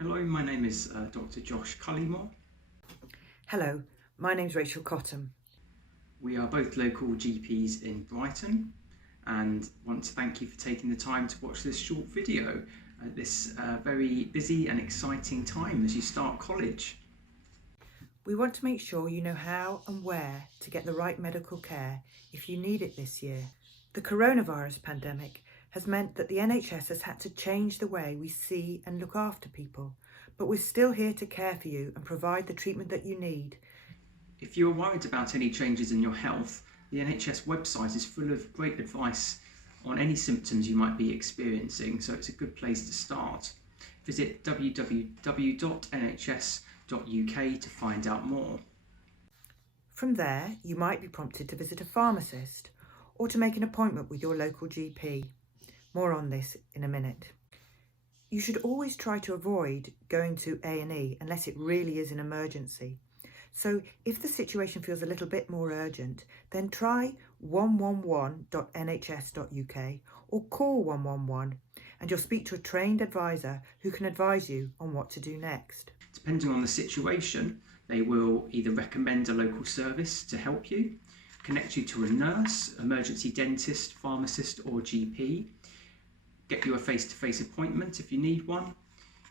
Hello, my name is Dr. Josh Cullimore. Hello, my name's Rachel Cottam. We are both local GPs in Brighton and want to thank you for taking the time to watch this short video at this very busy and exciting time as you start college. We want to make sure you know how and where to get the right medical care if you need it this year. The coronavirus pandemic has meant that the NHS has had to change the way we see and look after people, but we're still here to care for you and provide the treatment that you need. If you are worried about any changes in your health, the NHS website is full of great advice on any symptoms you might be experiencing, so it's a good place to start. Visit www.nhs.uk to find out more. From there, you might be prompted to visit a pharmacist or to make an appointment with your local GP. More on this in a minute. You should always try to avoid going to A&E unless it really is an emergency. So if the situation feels a little bit more urgent, then try 111.nhs.uk or call 111 and you'll speak to a trained advisor who can advise you on what to do next. Depending on the situation, they will either recommend a local service to help you, connect you to a nurse, emergency dentist, pharmacist or GP, get you a face-to-face appointment if you need one,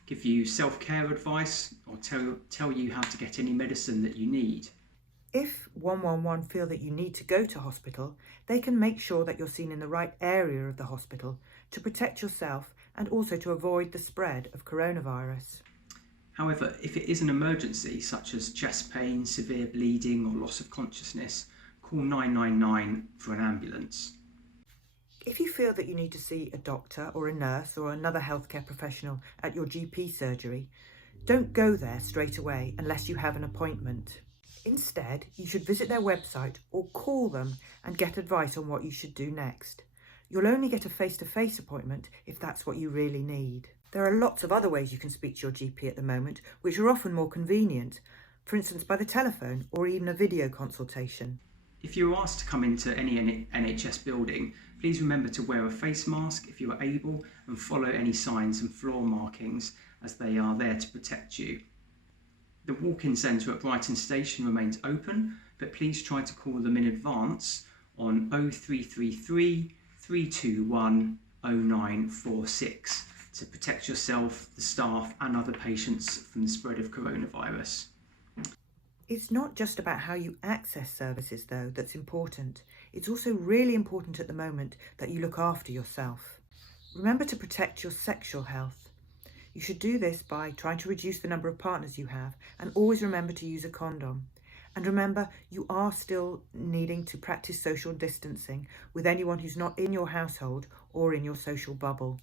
give you self-care advice or tell you how to get any medicine that you need. If 111 feel that you need to go to hospital, they can make sure that you're seen in the right area of the hospital to protect yourself and also to avoid the spread of coronavirus. However, if it is an emergency such as chest pain, severe bleeding or loss of consciousness, call 999 for an ambulance. If you feel that you need to see a doctor or a nurse or another healthcare professional at your GP surgery, don't go there straight away unless you have an appointment. Instead, you should visit their website or call them and get advice on what you should do next. You'll only get a face-to-face appointment if that's what you really need. There are lots of other ways you can speak to your GP at the moment, which are often more convenient, for instance by the telephone or even a video consultation. If you're asked to come into any NHS building, please remember to wear a face mask if you are able and follow any signs and floor markings as they are there to protect you. The walk-in centre at Brighton Station remains open, but please try to call them in advance on 0333 321 0946 to protect yourself, the staff and other patients from the spread of coronavirus. It's not just about how you access services, though, that's important. It's also really important at the moment that you look after yourself. Remember to protect your sexual health. You should do this by trying to reduce the number of partners you have and always remember to use a condom. And remember, you are still needing to practice social distancing with anyone who's not in your household or in your social bubble.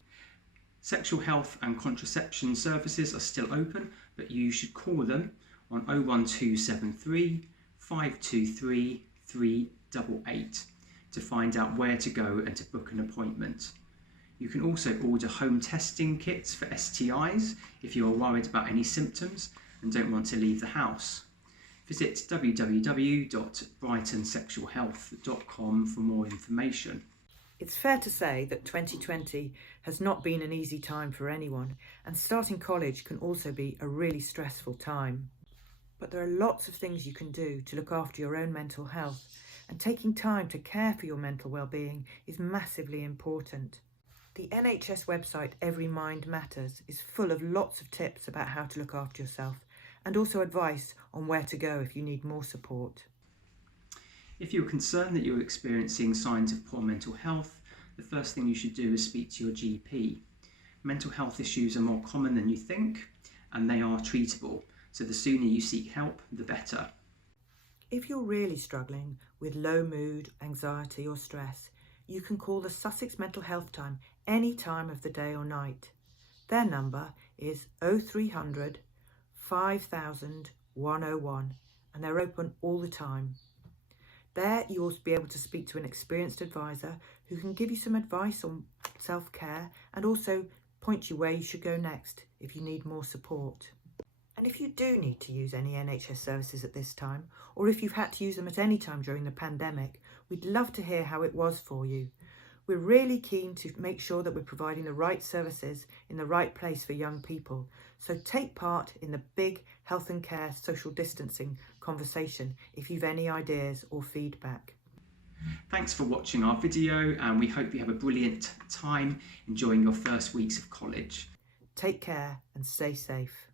Sexual health and contraception services are still open, but you should call them on 01273 523 388 to find out where to go and to book an appointment. You can also order home testing kits for STIs if you are worried about any symptoms and don't want to leave the house. Visit www.brightonsexualhealth.com for more information. It's fair to say that 2020 has not been an easy time for anyone, and starting college can also be a really stressful time. But there are lots of things you can do to look after your own mental health, and taking time to care for your mental well-being is massively important. The NHS website Every Mind Matters is full of lots of tips about how to look after yourself and also advice on where to go if you need more support. If you're concerned that you're experiencing signs of poor mental health, the first thing you should do is speak to your GP. Mental health issues are more common than you think, and they are treatable, so the sooner you seek help, the better. If you're really struggling with low mood, anxiety or stress, you can call the Sussex Mental Health Time any time of the day or night. Their number is 0300 5000 101 and they're open all the time. There you will be able to speak to an experienced advisor who can give you some advice on self-care and also point you where you should go next if you need more support. And if you do need to use any NHS services at this time, or if you've had to use them at any time during the pandemic, we'd love to hear how it was for you. We're really keen to make sure that we're providing the right services in the right place for young people. So take part in the big health and care social distancing conversation if you've any ideas or feedback. Thanks for watching our video, and we hope you have a brilliant time enjoying your first weeks of college. Take care and stay safe.